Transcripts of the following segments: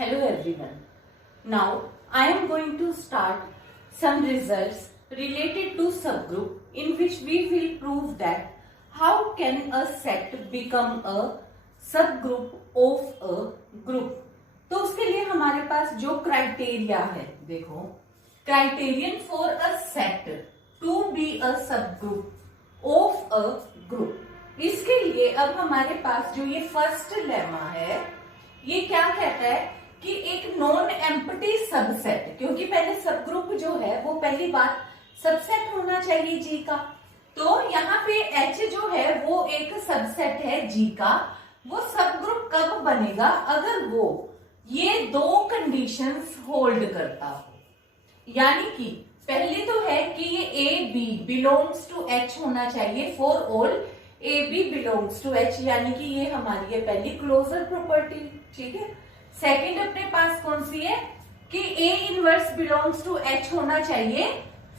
Hello everyone. Now I am going to start some results related to subgroup in which we will prove that how can a set become a subgroup of a group. तो उसके लिए हमारे पास जो criteria है, देखो, criterion for a set to be a subgroup of a group. इसके लिए अब हमारे पास जो ये फर्स्ट लेमा है, ये क्या कहता है कि एक नॉन एम्प्टी सबसेट, क्योंकि पहले सबग्रुप जो है वो पहली बात सबसेट होना चाहिए जी का. तो यहाँ पे H जो है वो एक सबसेट है जी का. वो सबग्रुप कब बनेगा? अगर वो ये दो कंडीशंस होल्ड करता हो. यानी कि पहले तो है कि ये A B belongs to H होना चाहिए for all A B belongs to H, यानी कि ये हमारी है पहली क्लोजर प्रॉपर्टी. ठीक है. सेकंड अपने पास कौन सी है कि A inverse belongs to H होना चाहिए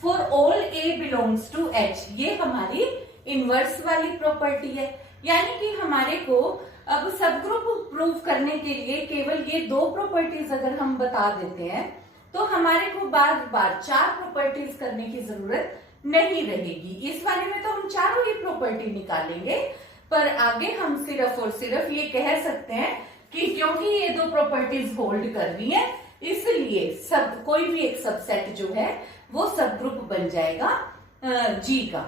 for all A belongs to H. ये हमारी इनवर्स वाली प्रॉपर्टी है. यानी कि हमारे को अब सबग्रुप प्रूव करने के लिए केवल ये दो प्रॉपर्टीज अगर हम बता देते हैं तो हमारे को बार बार चार प्रॉपर्टीज करने की जरूरत नहीं रहेगी. इस वाले में तो हम चारों ही प्रॉपर्टी निकालेंगे, पर आगे हम सिर्फ और सिर्फ ये कह सकते हैं कि क्योंकि ये दो प्रॉपर्टीज होल्ड कर रही है, इसलिए सब कोई भी एक सबसेट जो है वो सबग्रुप बन जाएगा जी का.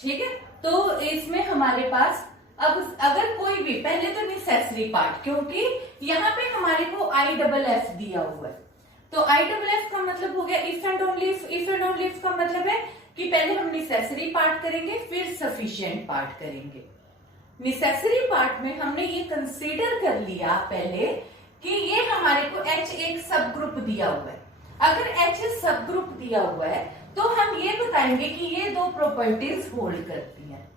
ठीक है. तो इसमें हमारे पास अब अगर कोई भी, पहले तो नेसेसरी पार्ट, क्योंकि यहाँ पे हमारे को आई डबल एफ दिया हुआ है. तो आई डबल एफ का मतलब हो गया if and only if. If and only if का मतलब है कि पहले हम नेसेसरी पार्ट करेंगे फिर सफिशिएंट पार्ट करेंगे. नेसेसरी पार्ट में हमने ये कंसीडर कर लिया पहले कि ये हमारे को H एक सब ग्रुप दिया हुआ है. अगर H सब ग्रुप दिया हुआ है तो हम ये बताएंगे कि ये दो प्रॉपर्टीज होल्ड करती हैं.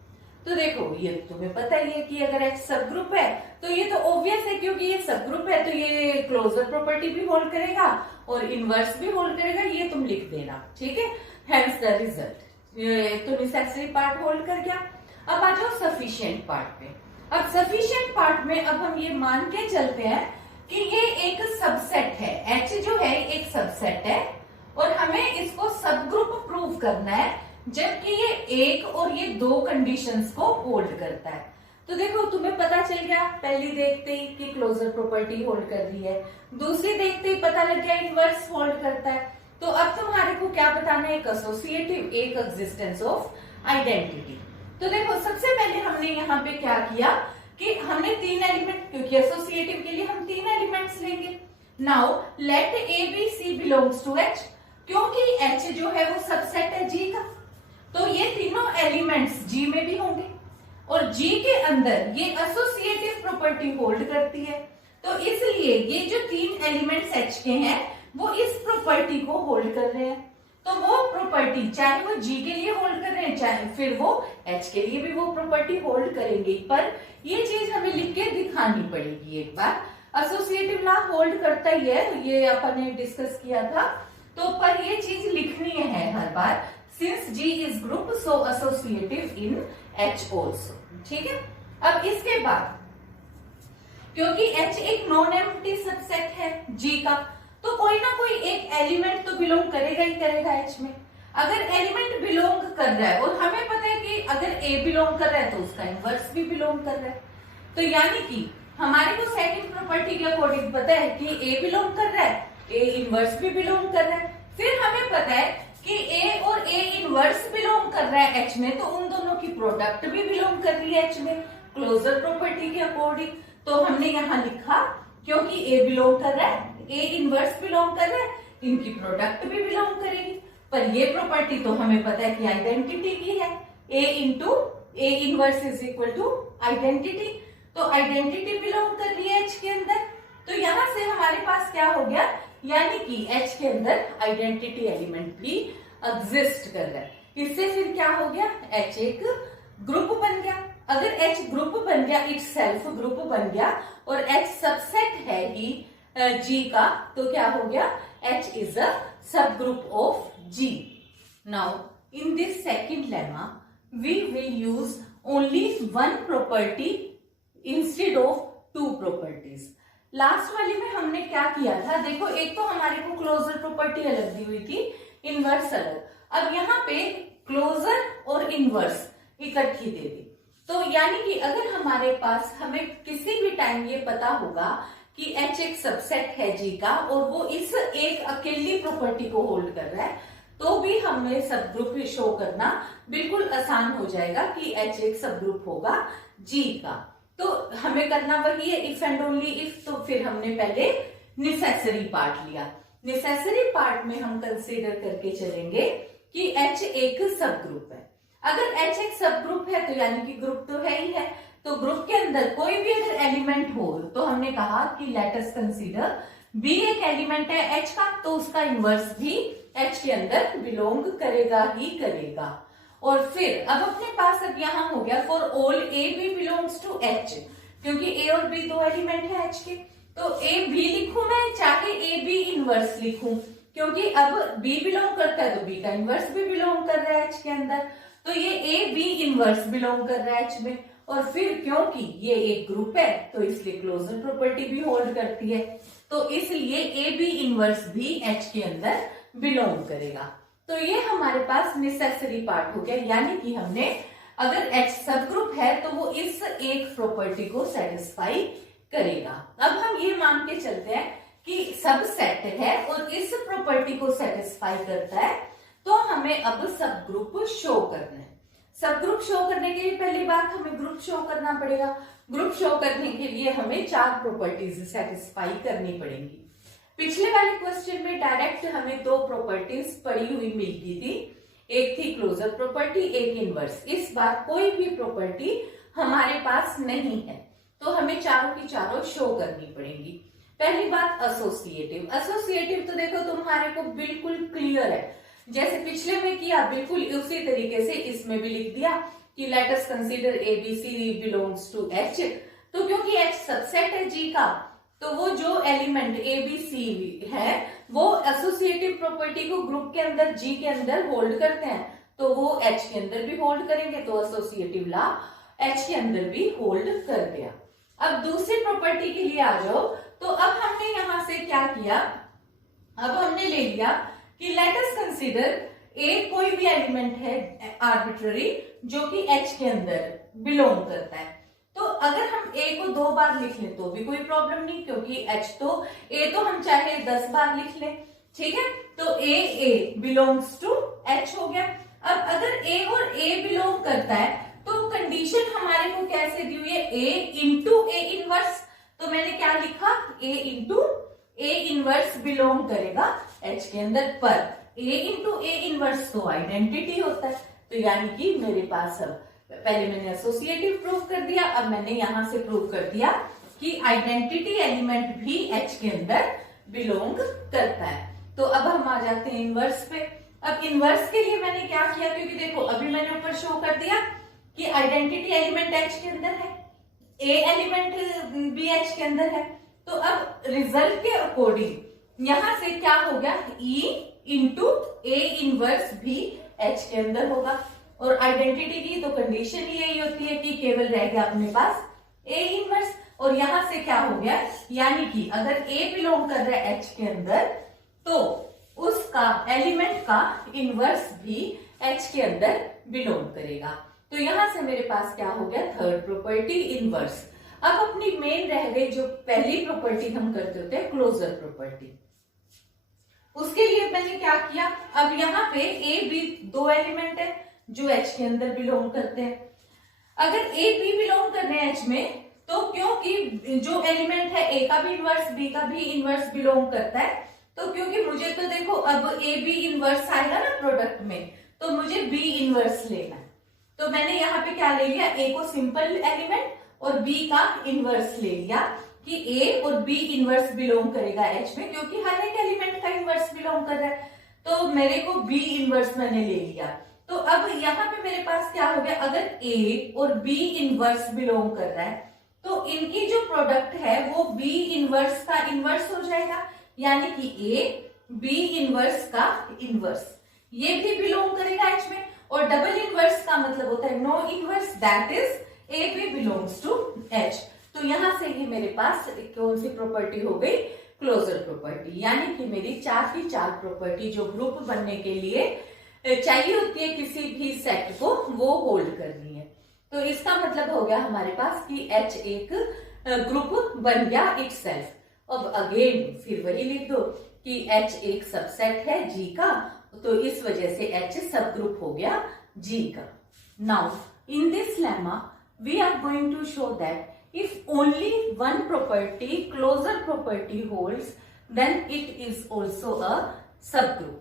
तो देखो, ये तुम्हें पता ही है कि अगर H सब ग्रुप है तो ये तो ऑब्वियस है, क्योंकि ये सब ग्रुप है तो ये क्लोजर प्रॉपर्टी भी होल्ड करेगा और इनवर्स भी होल्ड करेगा. ये तुम लिख देना. ठीक है. Hence the result. तो नेसेसरी पार्ट होल्ड कर गया. अब आ जाओ सफिशिएंट पार्ट पे. अब सफिशिएंट पार्ट में अब हम ये मान के चलते हैं कि ये एक सबसेट है. H जो है एक सबसेट है और हमें इसको सबग्रुप प्रूव करना है जबकि ये एक और ये दो कंडीशंस को होल्ड करता है. तो देखो, तुम्हें पता चल गया पहली देखते ही कि क्लोजर प्रॉपर्टी होल्ड कर रही है, दूसरी देखते ही पता लग गया इनवर्स होल्ड करता है. तो अब तुम्हारे को क्या बताना है? एक एसोसिएटिव, एक एग्जिस्टेंस ऑफ आइडेंटिटी. तो देखो, सबसे पहले हमने यहाँ पे क्या किया कि हमने तीन एलिमेंट, क्योंकि एसोसिएटिव के लिए हम तीन एलिमेंट्स लेंगे. Now let A B C belongs to H. क्योंकि एच जो है वो सबसेट है जी का, तो ये तीनों एलिमेंट्स जी में भी होंगे और जी के अंदर ये एसोसिएटिव प्रॉपर्टी होल्ड करती है. तो इसलिए ये जो तीन एलिमेंट्स एच के हैं वो इस प्रॉपर्टी को होल्ड कर रहे हैं. तो वो प्रॉपर्टी चाहे वो जी के लिए होल्ड कर रहे हैं चाहे फिर वो एच के लिए भी वो प्रॉपर्टी होल्ड करेंगे. पर ये चीज हमें लिख के दिखानी पड़ेगी एक बार. एसोसिएटिव लॉ होल्ड करता ही है, ये अपन ने डिस्कस किया था. तो पर ये चीज लिखनी है हर बार. Since G is group so associative in H also. ठीक है. अब इसके बाद क्योंकि एच एक नॉन एम्प्टी सबसेट है जी का, तो कोई ना कोई एक एलिमेंट तो बिलोंग करेगा ही करेगा एच में. अगर एलिमेंट बिलोंग कर रहा है और हमें पता है कि अगर ए बिलोंग कर रहा है तो उसका इनवर्स भी बिलोंग कर रहा है. तो यानी कि हमारे को सेकंड प्रॉपर्टी के अकॉर्डिंग पता है कि ए बिलोंग कर रहा है, ए इनवर्स भी बिलोंग कर रहा है. फिर हमें पता है कि ए और ए इनवर्स बिलोंग कर रहा है एच में, तो उन दोनों की प्रोडक्ट भी बिलोंग कर रही है एच में क्लोजर प्रॉपर्टी के अकॉर्डिंग. तो हमने यहाँ लिखा क्योंकि ए बिलोंग कर रहा है, ए इनवर्स बिलोंग कर रहा है, इनकी प्रोडक्ट भी बिलोंग करेगी. पर ये प्रॉपर्टी तो हमें पता है कि आइडेंटिटी की है. A into A inverse is equal to identity. तो आइडेंटिटी बिलोंग कर रही है एच के अंदर. तो यहां से हमारे पास क्या हो गया, यानी कि एच के अंदर आइडेंटिटी एलिमेंट भी एग्जिस्ट कर रहा है. इससे फिर क्या हो गया, एच एक ग्रुप बन गया. अगर एच ग्रुप बन गया, इट सेल्फ ग्रुप बन गया और एच सबसेट है ही जी का, तो क्या हो गया, H is a subgroup of G. Now in this second lemma we will use only one property instead of two properties. Last वाली में हमने क्या किया था, देखो एक तो हमारे को क्लोजर प्रॉपर्टी अलग दी हुई थी, इनवर्स अलग। अब यहाँ पे क्लोजर और इनवर्स इकट्ठी दे दी, तो यानी कि अगर हमारे पास हमें किसी भी टाइम ये पता होगा कि H एक सबसेट है G का और वो इस एक अकेली प्रॉपर्टी को होल्ड कर रहा है, तो भी हमें सब ग्रुप शो करना बिल्कुल आसान हो जाएगा कि H एक सब ग्रुप होगा G का। तो हमें करना वही है, इफ एंड ओनली इफ। तो फिर हमने पहले नेसेसरी पार्ट लिया। नेसेसरी पार्ट में हम कंसीडर करके चलेंगे कि H एक सब ग्रुप है। अगर H एक सब ग्रुप है तो यानी कि ग्रुप तो है ही है, तो ग्रुप के अंदर कोई भी अगर एलिमेंट हो, तो हमने कहा कि लेट अस कंसीडर B एक एलिमेंट है H का, तो उसका इनवर्स भी H के अंदर बिलोंग करेगा ही करेगा। और फिर अब अपने पास अब यहां हो गया for all A B belongs to H, क्योंकि A और B दो एलिमेंट है H के, तो A B लिखूं मैं चाहे A B इनवर्स लिखूं, क्योंकि अब B बिलोंग करता है तो B का इनवर्स भी बिलोंग कर रहा है H के अंदर, तो ये A B इनवर्स बिलोंग कर रहा है H में। और फिर क्योंकि ये एक ग्रुप है तो इसलिए क्लोजर प्रॉपर्टी भी होल्ड करती है, तो इसलिए A B इनवर्स भी H के अंदर बिलोंग करेगा। तो ये हमारे पास नेसेसरी पार्ट हो गया, यानी कि हमने अगर H सब ग्रुप है तो वो इस एक प्रॉपर्टी को सेटिस्फाई करेगा। अब हम ये मान के चलते हैं कि सब सेट है और इस प्रॉपर्टी को सेटिस्फाई करता है, तो हमें अब सब ग्रुप शो करना है। सब ग्रुप शो करने के लिए पहली बात हमें ग्रुप शो करना पड़ेगा। ग्रुप शो करने के लिए हमें 4 प्रॉपर्टीज सेटिस्फाई करनी पड़ेंगी। पिछले वाले क्वेश्चन में डायरेक्ट हमें 2 प्रॉपर्टीज पड़ी हुई मिल गई थी, एक थी क्लोजर प्रॉपर्टी, एक इनवर्स। इस बार कोई भी प्रॉपर्टी हमारे पास नहीं है, तो हमें चारों की चारों शो करनी पड़ेंगी। पहली बात एसोसिएटिव। एसोसिएटिव तो देखो तुम्हारे को बिल्कुल क्लियर है, जैसे पिछले में किया बिल्कुल उसी तरीके से इसमें भी लिख दिया कि let us consider ABC belongs to H। तो क्योंकि H सबसेट है G का, तो वो जो एलिमेंट ABC है वो एसोसिएटिव प्रॉपर्टी को ग्रुप के अंदर G के अंदर होल्ड करते हैं, तो वो H के अंदर भी होल्ड करेंगे, तो एसोसिएटिव लॉ H के अंदर भी होल्ड कर गया। अब दूसरी प्रॉपर्टी के लिए आ जाओ, तो अब हमने यहां से क्या किया, अब हमने ले लिया कि लेट अस कंसीडर A कोई भी एलिमेंट है आर्बिट्ररी जो कि H के अंदर बिलोंग करता है। तो अगर हम A को 2 बार लिख लें तो भी कोई प्रॉब्लम नहीं, क्योंकि A तो हम चाहे 10 बार लिख लें, ठीक है। तो A बिलोंग्स टू H हो गया। अब अगर A और A बिलोंग करता है तो कंडीशन हमारे को कैसे दी हुई है, A इंटू A इनवर्स। तो मैंने क्या लिखा, A into A inverse belong करेगा H के अंदर, पर A इंटू A इनवर्स तो आइडेंटिटी होता है, तो यानी कि मेरे पास अब पहले मैंने एसोसिएटिव प्रूव कर दिया, अब मैंने यहां से प्रूव कर दिया कि आइडेंटिटी एलिमेंट भी H के अंदर बिलोंग करता है। तो अब हम आ जाते हैं इनवर्स पे। अब इनवर्स के लिए मैंने क्या किया, क्योंकि देखो अभी मैंने ऊपर शो कर दिया कि आइडेंटिटी एलिमेंट H के अंदर है, A एलिमेंट भी H के अंदर है, तो अब रिजल्ट के अकॉर्डिंग यहां से क्या हो गया, E इंटू A इनवर्स भी H के अंदर होगा। और आइडेंटिटी की तो कंडीशन ही यही होती है कि केवल रह गया अपने पास A इनवर्स, और यहां से क्या हो गया, यानी कि अगर A बिलोंग कर रहा है H के अंदर तो उसका एलिमेंट का इनवर्स भी H के अंदर बिलोंग करेगा। तो यहां से मेरे पास क्या हो गया, थर्ड प्रॉपर्टी इनवर्स। अब अपनी मेन रह गई जो पहली प्रॉपर्टी हम करते होते हैं, क्लोजर प्रॉपर्टी। उसके लिए मैंने क्या किया, अब यहाँ पे A B 2 एलिमेंट है जो H के अंदर बिलोंग करते हैं। अगर A B बिलोंग कर रहे हैं H में, तो क्योंकि जो एलिमेंट है A का भी इनवर्स B का भी इनवर्स बिलोंग करता है, तो क्योंकि मुझे तो देखो अब A B इनवर्स आएगा ना प्रोडक्ट में, तो मुझे B इनवर्स लेना है। तो मैंने यहाँ पे क्या ले लिया, A को सिंपल एलिमेंट और B का इनवर्स ले लिया कि A और B इनवर्स बिलोंग करेगा H में, क्योंकि हर एक एलिमेंट का इनवर्स बिलोंग कर रहा है, तो मेरे को B इनवर्स मैंने ले लिया। तो अब यहाँ पे मेरे पास क्या हो गया, अगर A और B इनवर्स बिलोंग कर रहा है तो इनकी जो प्रोडक्ट है वो B इनवर्स का इनवर्स हो जाएगा, यानी कि A B इनवर्स का इनवर्स, ये भी बिलोंग करेगा H में। और डबल इनवर्स का मतलब होता है no inverse, that is A B belongs to H। तो यहां से ही मेरे पास कौन सी प्रॉपर्टी हो गई, क्लोजर प्रॉपर्टी, यानी कि मेरी 4 की 4 प्रॉपर्टी जो ग्रुप बनने के लिए चाहिए होती है किसी भी सेट को, वो होल्ड करनी है। तो इसका मतलब हो गया हमारे पास कि H एक ग्रुप बन गया इटसेल्फ। अब अगेन फिर वही लिख दो कि H एक सबसेट है G का, तो इस वजह से H सब ग्रुप हो गया G का। Now in this lemma we are going to show that if only one property, closure property holds, then it is also a subgroup.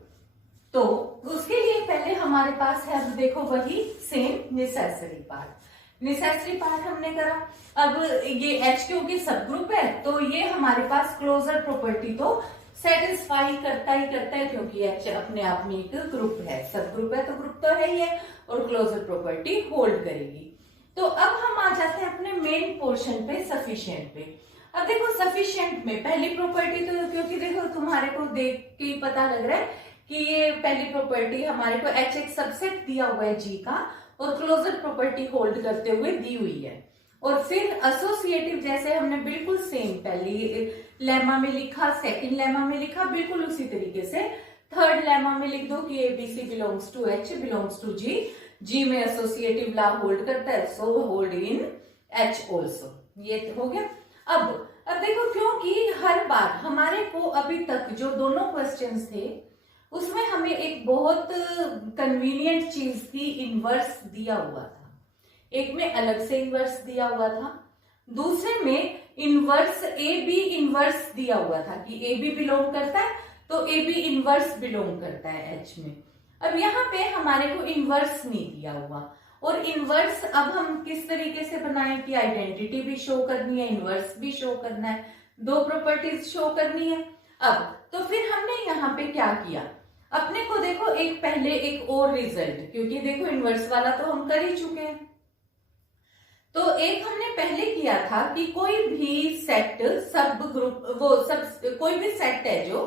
तो उसके लिए पहले हमारे पास है, अब देखो वही same necessary part. Necessary part हमने करा। अब ये H क्योंकि सब ग्रुप है तो ये हमारे पास क्लोजर प्रॉपर्टी तो सेटिस्फाई करता ही करता है, क्योंकि H अपने आप में एक ग्रुप है, सब ग्रुप है तो ग्रुप तो है ही है, और क्लोजर प्रॉपर्टी होल्ड करेगी। तो अब हम आ जाते हैं अपने मेन पोर्शन पे, सफिशिएंट पे। अब देखो सफिशिएंट में पहली प्रॉपर्टी तो, क्योंकि देखो तुम्हारे को देख के ही पता लग रहा है कि ये पहली प्रॉपर्टी हमारे को H एक सबसेट दिया हुआ है G का, और क्लोजर प्रॉपर्टी होल्ड करते हुए दी हुई है। और फिर एसोसिएटिव जैसे हमने बिल्कुल सेम पहली लेमा में लिखा, सेकंड लेमा में लिखा, बिल्कुल उसी तरीके से थर्ड लेमा में लिख दो कि ABC belongs to H belongs to G, G में एसोसिएटिव लॉ होल्ड करता है, so hold in H also. ये हो गया। अब देखो, क्योंकि हर बार हमारे को अभी तक जो दोनों क्वेश्चंस थे उसमें हमें एक बहुत कन्वीनियंट चीज थी, इनवर्स दिया हुआ था। एक में अलग से इनवर्स दिया हुआ था, दूसरे में इनवर्स ए बी इनवर्स दिया हुआ था कि ए बी बिलोंग करता है तो ए बी इनवर्स बिलोंग करता है H में। अब यहाँ पे हमारे को इनवर्स नहीं दिया हुआ, और इनवर्स अब हम किस तरीके से बनाएं कि आइडेंटिटी भी शो करनी है, इनवर्स भी शो करना है, दो प्रॉपर्टीज शो करनी है। अब तो फिर हमने यहाँ पे क्या किया, अपने को देखो एक पहले एक और रिजल्ट, क्योंकि देखो इनवर्स वाला तो हम कर ही चुके हैं, तो एक हमने पहले किया था कि कोई भी सेट सब ग्रुप, वो सब कोई भी सेट है जो,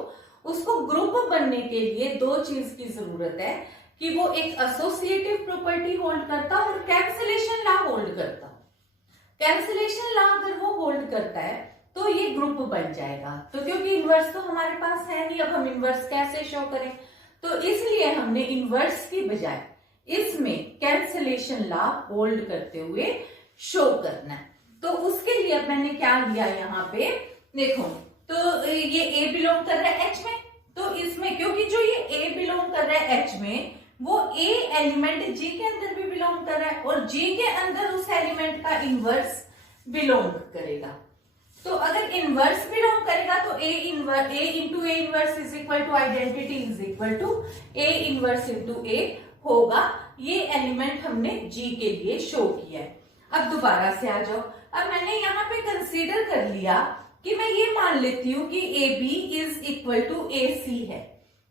उसको ग्रुप बनने के लिए दो चीज की जरूरत है कि वो एक एसोसिएटिव प्रॉपर्टी होल्ड करता और कैंसिलेशन लॉ होल्ड करता। कैंसिलेशन लॉ अगर वो होल्ड करता है तो ये ग्रुप बन जाएगा। तो क्योंकि इनवर्स तो हमारे पास है नहीं, अब हम इनवर्स कैसे शो करें, तो इसलिए हमने इनवर्स की बजाय इसमें कैंसिलेशन लॉ होल्ड करते हुए शो करना है। तो उसके लिए अब मैंने क्या लिया यहाँ पे देखो, तो ये A बिलोंग कर रहा है H में, तो इसमें क्योंकि जो ये A बिलोंग कर रहा है H में, वो A एलिमेंट G के अंदर भी बिलोंग कर रहा है, और G के अंदर उस एलिमेंट का इनवर्स बिलोंग करेगा। तो अगर इनवर्स बिलोंग करेगा तो A into A inverse is equal to identity is equal to A inverse into A होगा। ये एलिमेंट हमने G के लिए शो किया है। अब दोबारा से आ जाओ, अब मैंने यहाँ पे कंसीडर कर लिया कि मैं ये मान लेती हूँ कि AB is equal to AC है,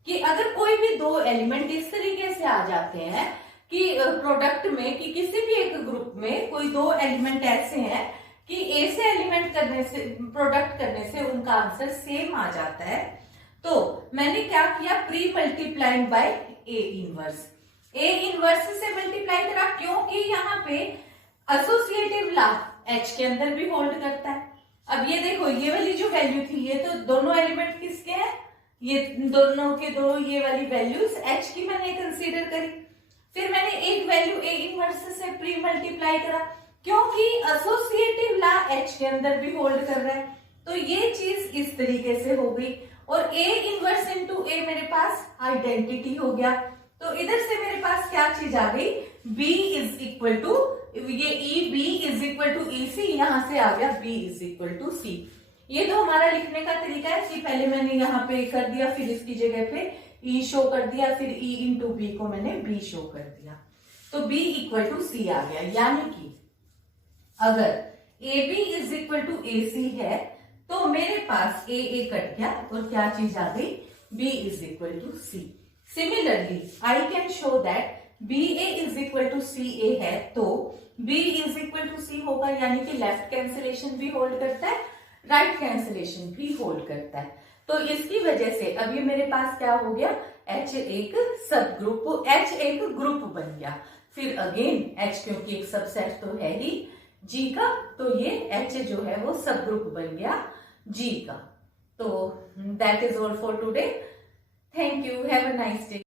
कि अगर कोई भी दो एलिमेंट इस तरीके से आ जाते हैं कि प्रोडक्ट में, कि किसी भी एक ग्रुप में कोई दो एलिमेंट ऐसे हैं कि A से एलिमेंट करने से, प्रोडक्ट करने से उनका आंसर सेम आ जाता है, तो मैंने क्या किया, pre multiplied by A inverse. A inverse से मल्टीप्लाई करा, क्योंकि यहाँ पे एसोसिएटिव लॉ H के अंदर भी होल्ड करता है। अब ये देखो, ये वाली जो वैल्यू थी, ये तो दोनों एलिमेंट किसके हैं, ये दोनों के दो, ये वाली वैल्यूज H की मैंने कंसीडर करी। फिर मैंने एक वैल्यू A इनवर्स से प्री मल्टीप्लाई करा, क्योंकि एसोसिएटिव लॉ H के अंदर भी होल्ड कर रहा है, तो ये चीज इस तरीके से हो गई। और A इनवर्स इंटू A मेरे पास आइडेंटिटी हो गया, तो इधर से मेरे पास क्या चीज आ गई, B इज इक्वल टू, ये EB is equal to EC, यहां से आ गया B is equal to C। ये तो हमारा लिखने का तरीका है कि पहले मैंने यहाँ पे कर दिया, फिर इसकी जगह पे E शो कर दिया, फिर E इंटू B को मैंने B शो कर दिया, तो B इक्वल टू C आ गया। यानी कि अगर AB is equal to AC है तो मेरे पास A कट गया और क्या चीज आ गई, B is equal to C। Similarly I can show that BA is equal to CA है, तो B is equal to C होगा, यानी कि लेफ्ट कैंसिलेशन भी होल्ड करता है, राइट कैंसिलेशन भी होल्ड करता है। तो इसकी वजह से अब ये मेरे पास क्या हो गया, H एक सब ग्रुप, H एक ग्रुप बन गया। फिर अगेन H क्योंकि एक सबसेट तो है ही, G का, तो ये H जो है वो सब ग्रुप बन गया G का। तो that is all for today. Thank you, have a nice day.